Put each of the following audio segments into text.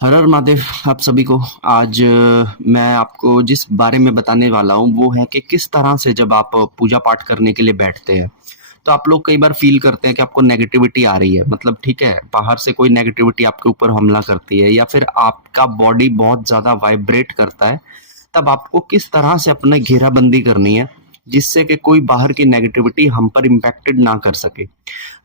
हर हर महादेव आप सभी को। आज मैं आपको जिस बारे में बताने वाला हूँ वो है कि किस तरह से जब आप पूजा पाठ करने के लिए बैठते हैं तो आप लोग कई बार फील करते हैं कि आपको नेगेटिविटी आ रही है। मतलब ठीक है, बाहर से कोई नेगेटिविटी आपके ऊपर हमला करती है या फिर आपका बॉडी बहुत ज्यादा वाइब्रेट करता है। तब आपको किस तरह से अपने घेराबंदी करनी है जिससे कि कोई बाहर की नेगेटिविटी हम पर इम्पैक्टेड ना कर सके।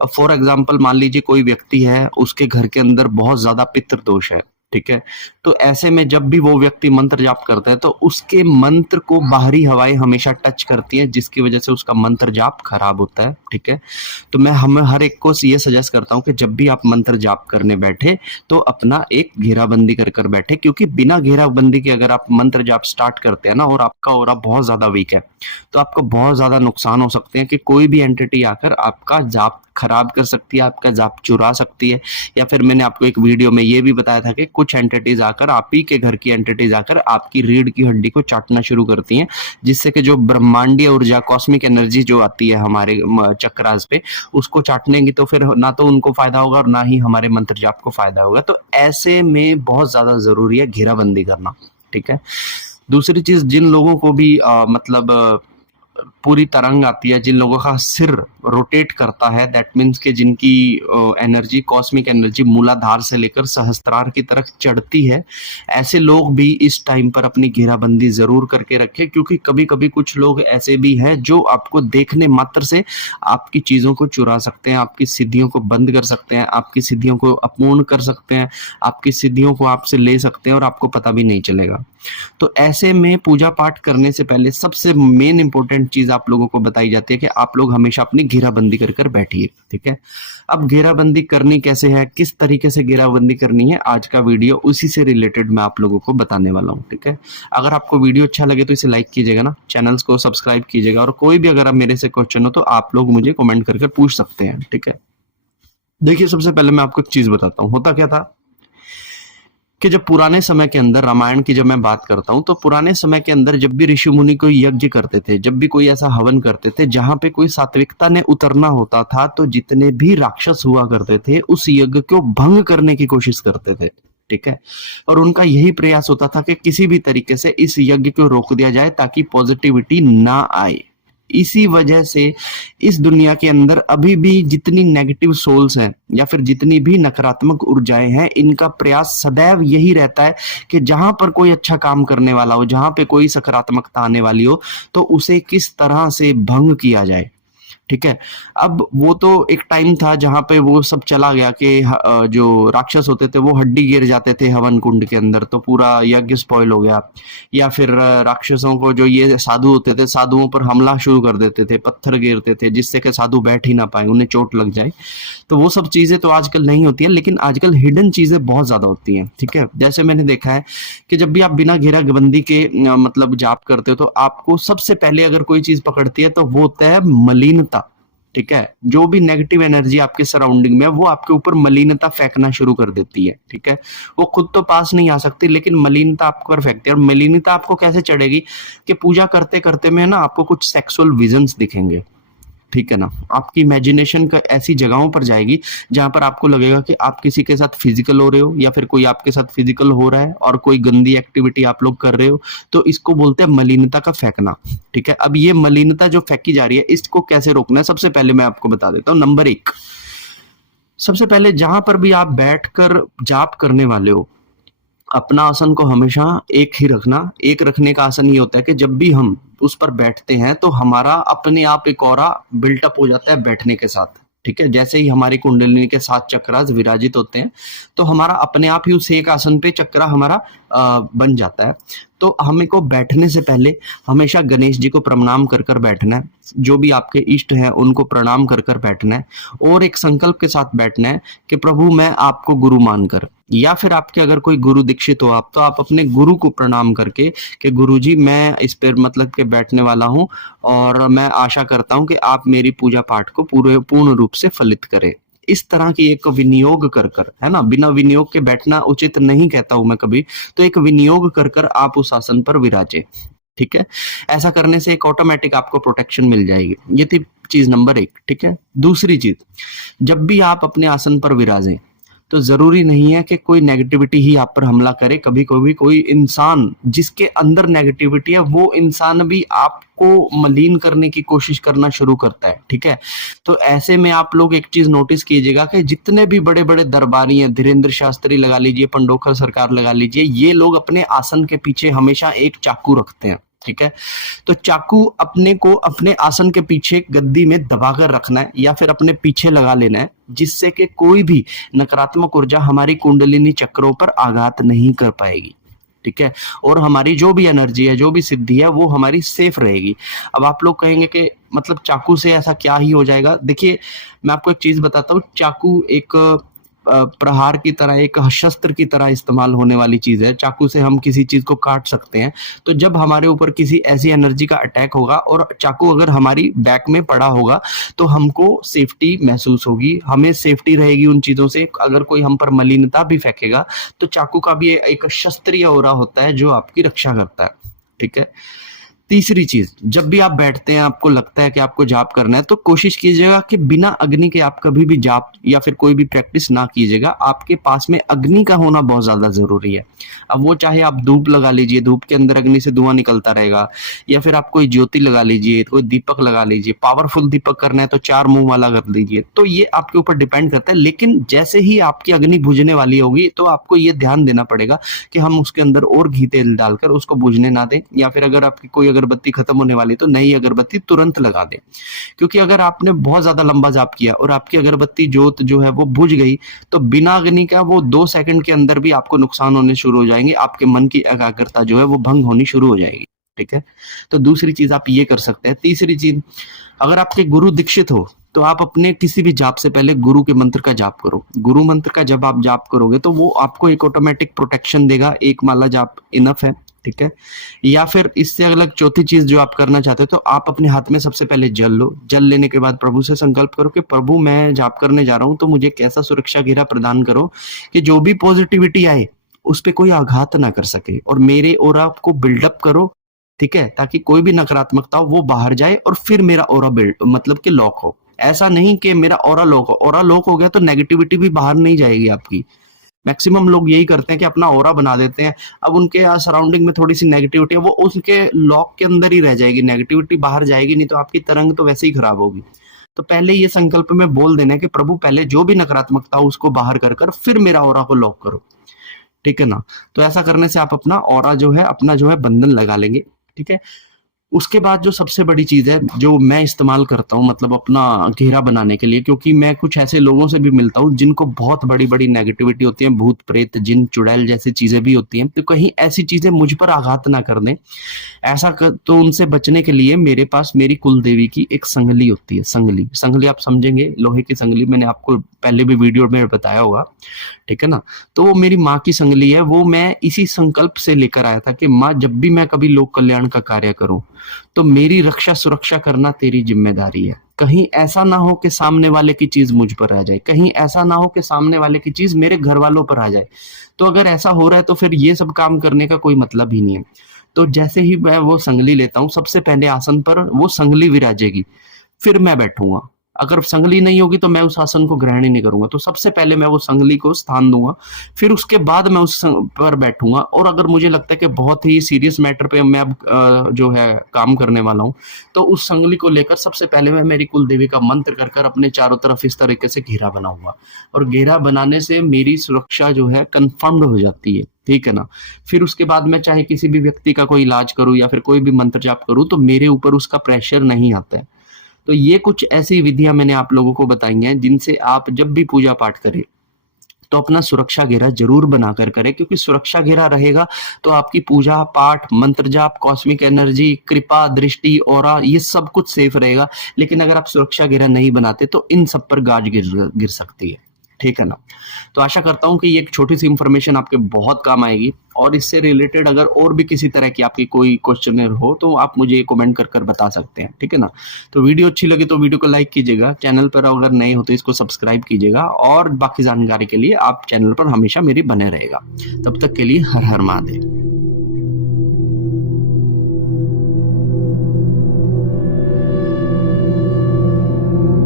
अब फॉर एग्जाम्पल मान लीजिए कोई व्यक्ति है, उसके घर के अंदर बहुत ज्यादा पितृ दोष है। ठीक है, तो ऐसे में जब भी वो व्यक्ति मंत्र जाप करता है तो उसके मंत्र को बाहरी हवाएं हमेशा टच करती है, जिसकी वजह से उसका मंत्र जाप खराब होता है। ठीक है, तो मैं हम हर एक को ये सजेस्ट करता हूँ कि जब भी आप मंत्र जाप करने बैठे तो अपना एक घेराबंदी कर कर बैठे, क्योंकि बिना घेराबंदी के अगर आप मंत्र जाप स्टार्ट करते हैं ना और आपका ऑरा बहुत ज्यादा वीक है तो आपको बहुत ज्यादा नुकसान हो सकते हैं कि कोई भी एंटिटी आकर आपका जाप खराब कर सकती है, आपका जाप चुरा सकती है। या फिर मैंने आपको एक वीडियो में ये भी बताया था कि कुछ एंटिटीज आकर, आप ही के घर की एंटिटीज आकर आपकी रीढ़ की हड्डी को चाटना शुरू करती हैं, जिससे कि जो ब्रह्मांडीय ऊर्जा, कॉस्मिक एनर्जी जो आती है हमारे चक्रास पे, उसको चाटनेंगी तो फिर ना तो उनको फायदा होगा और ना ही हमारे मंत्र जाप को फायदा होगा। तो ऐसे में बहुत ज्यादा जरूरी है घेराबंदी करना। ठीक है, दूसरी चीज, जिन लोगों को भी पूरी तरंग आती है, जिन लोगों का सिर रोटेट करता है, दैट मीन्स कि जिनकी एनर्जी, कॉस्मिक एनर्जी मूलाधार से लेकर सहस्त्रार की तरफ चढ़ती है, ऐसे लोग भी इस टाइम पर अपनी घेराबंदी जरूर करके रखें, क्योंकि कभी कभी कुछ लोग ऐसे भी हैं जो आपको देखने मात्र से आपकी चीजों को चुरा सकते हैं, आपकी सिद्धियों को बंद कर सकते हैं, आपकी सिद्धियों को अपूर्ण कर सकते हैं, आपकी सिद्धियों को आपसे ले सकते हैं और आपको पता भी नहीं चलेगा। तो ऐसे में पूजा पाठ करने से पहले सबसे मेन इंपॉर्टेंट चीज आप लोगों को बताई जाती है कि आप लोग हमेशा अपनी घेराबंदी कर कर बैठिए। ठीक है, अब घेराबंदी करनी कैसे है, किस तरीके से घेराबंदी करनी है, आज का वीडियो उसी से रिलेटेड मैं आप लोगों को बताने वाला हूँ। ठीक है, अगर आपको वीडियो अच्छा लगे तो इसे लाइक कीजिएगा ना, चैनल्स को सब्सक्राइब कीजिएगा, और कोई भी अगर आप मेरे से क्वेश्चन हो तो आप लोग मुझे कमेंट करके पूछ सकते हैं। ठीक है, देखिए सबसे पहले मैं आपको एक चीज बताता हूँ। होता क्या था कि जब पुराने समय के अंदर, रामायण की जब मैं बात करता हूँ, तो पुराने समय के अंदर जब भी ऋषि मुनि कोई यज्ञ करते थे, जब भी कोई ऐसा हवन करते थे जहां पे कोई सात्विकता ने उतरना होता था, तो जितने भी राक्षस हुआ करते थे उस यज्ञ को भंग करने की कोशिश करते थे। ठीक है, और उनका यही प्रयास होता था कि किसी भी तरीके से इस यज्ञ को रोक दिया जाए ताकि पॉजिटिविटी ना आए। इसी वजह से इस दुनिया के अंदर अभी भी जितनी नेगेटिव सोल्स हैं या फिर जितनी भी नकारात्मक ऊर्जाएं हैं, इनका प्रयास सदैव यही रहता है कि जहां पर कोई अच्छा काम करने वाला हो, जहां पे कोई सकारात्मकता आने वाली हो, तो उसे किस तरह से भंग किया जाए। ठीक है, अब वो तो एक टाइम था जहां पे वो सब चला गया कि जो राक्षस होते थे वो हड्डी गिर जाते थे हवन कुंड के अंदर तो पूरा यज्ञ स्पॉइल हो गया। या फिर राक्षसों को, जो ये साधु होते थे, साधुओं पर हमला शुरू कर देते थे, पत्थर गिरते थे जिससे कि साधु बैठ ही ना पाए, उन्हें चोट लग जाए। तो वो सब चीजें तो आजकल नहीं होती है, लेकिन आजकल हिडन चीजें बहुत ज्यादा होती हैं। ठीक है, जैसे मैंने देखा है कि जब भी आप बिना घेराबंदी के मतलब जाप करते हो तो आपको सबसे पहले अगर कोई चीज पकड़ती है तो वो होता है मलिनता। ठीक है, जो भी नेगेटिव एनर्जी आपके सराउंडिंग में है वो आपके ऊपर मलिनता फेंकना शुरू कर देती है। ठीक है, वो खुद तो पास नहीं आ सकती लेकिन मलिनता आपको पर फेंकती है। और मलिनता आपको कैसे चढ़ेगी कि पूजा करते करते में ना आपको कुछ सेक्सुअल विजन्स दिखेंगे। ठीक है ना, आपकी इमेजिनेशन का ऐसी जगहों पर जाएगी जहां पर आपको लगेगा कि आप किसी के साथ फिजिकल हो रहे हो या फिर कोई आपके साथ फिजिकल हो रहा है और कोई गंदी एक्टिविटी आप लोग कर रहे हो। तो इसको बोलते हैं मलिनता का फेंकना। ठीक है, अब ये मलिनता जो फेंकी जा रही है इसको कैसे रोकना है, सबसे पहले मैं आपको बता देता हूँ। नंबर एक, सबसे पहले जहां पर भी आप बैठकर जाप करने वाले हो, अपना आसन को हमेशा एक ही रखना। एक रखने का आसन ये होता है कि जब भी हम उस पर बैठते हैं तो हमारा अपने आप एक ऑरा बिल्टअप हो जाता है बैठने के साथ। ठीक है, जैसे ही हमारी कुंडलिनी के 7 चक्रास विराजित होते हैं तो हमारा अपने आप ही उस एक आसन पे चक्रा हमारा बन जाता है। तो हमें को बैठने से पहले हमेशा गणेश जी को प्रणाम कर कर बैठना है, जो भी आपके इष्ट हैं उनको प्रणाम कर कर बैठना है, और एक संकल्प के साथ बैठना है कि प्रभु मैं आपको गुरु मानकर, या फिर आपके अगर कोई गुरु दीक्षित हो आप, तो आप अपने गुरु को प्रणाम करके कि गुरु जी मैं इस पर मतलब के बैठने वाला हूँ और मैं आशा करता हूँ कि आप मेरी पूजा पाठ को पूर्ण रूप से फलित करें। इस तरह की एक विनियोग कर कर, है ना, बिना विनियोग के बैठना उचित नहीं कहता हूं मैं कभी, तो एक विनियोग कर कर आप उस आसन पर विराजे। ठीक है, ऐसा करने से एक ऑटोमेटिक आपको प्रोटेक्शन मिल जाएगी। ये थी चीज नंबर एक। ठीक है, दूसरी चीज, जब भी आप अपने आसन पर विराजें तो ज़रूरी नहीं है कि कोई नेगेटिविटी ही आप पर हमला करे। कभी-कभी कोई इंसान जिसके अंदर नेगेटिविटी है, वो इंसान भी आपको मलीन करने की कोशिश करना शुरू करता है, ठीक है? तो ऐसे में आप लोग एक चीज़ नोटिस कीजिएगा कि जितने भी बड़े-बड़े दरबारी हैं, धीरेंद्र शास्त्री लगा लीजिए, पंडोखर सरकार लगा लीजिए, ये लोग अपने आसन के पीछे हमेशा एक चाकू रखते हैं, ठीक है? तो चाकू अपने को अपने आसन के पीछे गद्दी में दबाकर रखना है या फिर अपने पीछे लगा लेना है, जिससे कि कोई भी नकारात्मक ऊर्जा हमारी कुंडलिनी चक्रों पर आघात नहीं कर पाएगी, ठीक है? और हमारी जो भी एनर्जी है, जो भी सिद्धि है, वो हमारी सेफ रहेगी। अब आप लोग कहेंगे कि मतलब चाकू से ऐसा क्या ही हो जाएगा? देखिए, मैं आपको एक चीज़ बताता हूँ, चाकू एक प्रहार की तरह, एक शस्त्र की तरह इस्तेमाल होने वाली चीज़ है। चाकू से हम किसी चीज़ को काट सकते हैं। तो जब हमारे ऊपर किसी ऐसी एनर्जी का अटैक होगा और चाकू अगर हमारी बैक में पड़ा होगा, तो हमको सेफ्टी महसूस होगी, हमें सेफ्टी रहेगी उन चीज़ों से। अगर कोई हम पर मलिनता भी फेंकेगा, तो चाकू का भी एक शस्त्रीय ऑरा होता है जो आपकी रक्षा करता है, ठीक है? तीसरी चीज़, जब भी आप बैठते हैं, आपको लगता है कि आपको जाप करना है, तो कोशिश कीजिएगा कि बिना अग्नि के आप कभी भी जाप या फिर कोई भी प्रैक्टिस ना कीजिएगा। आपके पास में अग्नि का होना बहुत ज़्यादा ज़रूरी है। अब वो चाहे आप धूप लगा लीजिए, धूप के अंदर अग्नि से धुआँ निकलता रहेगा, या फिर आप कोई ज्योति लगा लीजिए, कोई दीपक लगा लीजिए। पावरफुल दीपक करना है तो 4 मुँह वाला कर लीजिए। तो ये आपके ऊपर डिपेंड करता है, लेकिन जैसे ही आपकी अग्नि बुझने वाली होगी, तो आपको ये ध्यान देना पड़ेगा कि हम उसके अंदर और घी तेल डालकर उसको बुझने ना दें, या फिर अगर आपकी कोई अगरबत्ती खत्म होने वाली तो नई अगरबत्ती तुरंत लगा दें। क्योंकि अगर आपने बहुत ज्यादा लंबा जाप किया और आपकी अगरबत्ती जोत जो है वो बुझ गई, तो बिना अग्नि का वो 2 सेकंड के अंदर भी आपको नुकसान होने शुरू हो जाएंगे, आपके मन की एकाग्रता जो है वो भंग होनी शुरू हो जाएगी, ठीक है? तो दूसरी चीज आप ये कर सकते हैं। तीसरी चीज, अगर आपके गुरु दीक्षित हो, तो आप अपने किसी भी जाप से पहले गुरु के मंत्र का जाप करो। गुरु मंत्र का जब आप जाप करोगे तो वो आपको एक ऑटोमेटिक प्रोटेक्शन देगा। एक माला जाप इनफ है, ठीक है? या फिर इससे अलग चौथी चीज जो आप करना चाहते हो, तो आप अपने हाथ में सबसे पहले जल लो। जल लेने के बाद प्रभु से संकल्प करो कि प्रभु, मैं जाप करने जा रहा हूं, तो मुझे कैसा सुरक्षा घेरा प्रदान करो कि जो भी पॉजिटिविटी आए उस पर कोई आघात ना कर सके, और मेरे ऑरा को बिल्डअप करो, ठीक है? ताकि कोई भी नकारात्मकता हो वो बाहर जाए और फिर मेरा ऑरा बिल्ड मतलब कि लॉक हो। ऐसा नहीं कि मेरा ऑरा लॉक हो। ऑरा लॉक हो गया तो नेगेटिविटी भी बाहर नहीं जाएगी आपकी। मैक्सिमम लोग यही करते हैं कि अपना ऑरा बना देते हैं। अब उनके सराउंडिंग में थोड़ी सी नेगेटिविटी है, वो उसके लॉक के अंदर ही रह जाएगी, नेगेटिविटी बाहर जाएगी नहीं, तो आपकी तरंग तो वैसे ही खराब होगी। तो पहले ये संकल्प में बोल देना है कि प्रभु, पहले जो भी नकारात्मकता हो उसको बाहर कर फिर मेरा ऑरा को लॉक करो, ठीक है ना? तो ऐसा करने से आप अपना ऑरा जो है, अपना जो है बंधन लगा लेंगे, ठीक है? उसके बाद जो सबसे बड़ी चीज है जो मैं इस्तेमाल करता हूँ, मतलब अपना घेरा बनाने के लिए, क्योंकि मैं कुछ ऐसे लोगों से भी मिलता हूँ जिनको बहुत बड़ी बड़ी नेगेटिविटी होती है, भूत प्रेत जिन चुड़ैल जैसी चीजें भी होती हैं, तो कहीं ऐसी चीजें मुझ पर आघात ना कर दें। तो उनसे बचने के लिए मेरे पास मेरी कुल देवी की एक संगली होती है। संगली, संगली आप समझेंगे, लोहे की संगली, मैंने आपको पहले भी वीडियो में बताया होगा, ठीक है ना? तो वो मेरी माँ की संगली है। वो मैं इसी संकल्प से लेकर आया था कि माँ, जब भी मैं कभी लोक कल्याण का कार्य करूं, तो मेरी रक्षा सुरक्षा करना तेरी जिम्मेदारी है। कहीं ऐसा ना हो कि सामने वाले की चीज मुझ पर आ जाए, कहीं ऐसा ना हो कि सामने वाले की चीज मेरे घर वालों पर आ जाए। तो अगर ऐसा हो रहा है तो फिर ये सब काम करने का कोई मतलब ही नहीं है। तो जैसे ही मैं वो संगली लेता हूँ, सबसे पहले आसन पर वो संगली विराजेगी, फिर मैं बैठूंगा। अगर संगली नहीं होगी तो मैं उस आसन को ग्रहण ही नहीं करूंगा। तो सबसे पहले मैं वो संगली को स्थान दूंगा, फिर उसके बाद मैं उस पर बैठूंगा। और अगर मुझे लगता है कि बहुत ही सीरियस मैटर पे मैं अब जो है काम करने वाला हूँ, तो उस संगली को लेकर सबसे पहले मैं मेरी कुल देवी का मंत्र कर अपने चारों तरफ इस तरीके से घेरा बनाऊंगा। और घेरा बनाने से मेरी सुरक्षा जो है कंफर्म्ड हो जाती है, ठीक है ना? फिर उसके बाद मैं चाहे किसी भी व्यक्ति का कोई इलाज करूं या फिर कोई भी मंत्र जाप करूं, तो मेरे ऊपर उसका प्रेशर नहीं आता है। तो ये कुछ ऐसी विधियां मैंने आप लोगों को बताई हैं जिनसे आप जब भी पूजा पाठ करें तो अपना सुरक्षा घेरा जरूर बनाकर करें, क्योंकि सुरक्षा घेरा रहेगा तो आपकी पूजा पाठ, मंत्र जाप, कॉस्मिक एनर्जी, कृपा, दृष्टि, ऑरा, ये सब कुछ सेफ रहेगा। लेकिन अगर आप सुरक्षा घेरा नहीं बनाते तो इन सब पर गाज गिर सकती है, ठीक है ना? तो आशा करता हूं कि ये एक छोटी सी इंफॉर्मेशन आपके बहुत काम आएगी। और इससे रिलेटेड अगर और भी किसी तरह की आपकी कोई क्वेश्चन हो तो आप मुझे कमेंट कर बता सकते हैं, ठीक है ना? तो वीडियो अच्छी लगी तो वीडियो को लाइक कीजिएगा, चैनल पर अगर नए हो तो इसको सब्सक्राइब कीजिएगा, और बाकी जानकारी के लिए आप चैनल पर हमेशा मेरे बने रहेगा। तब तक के लिए हर हर महादेव।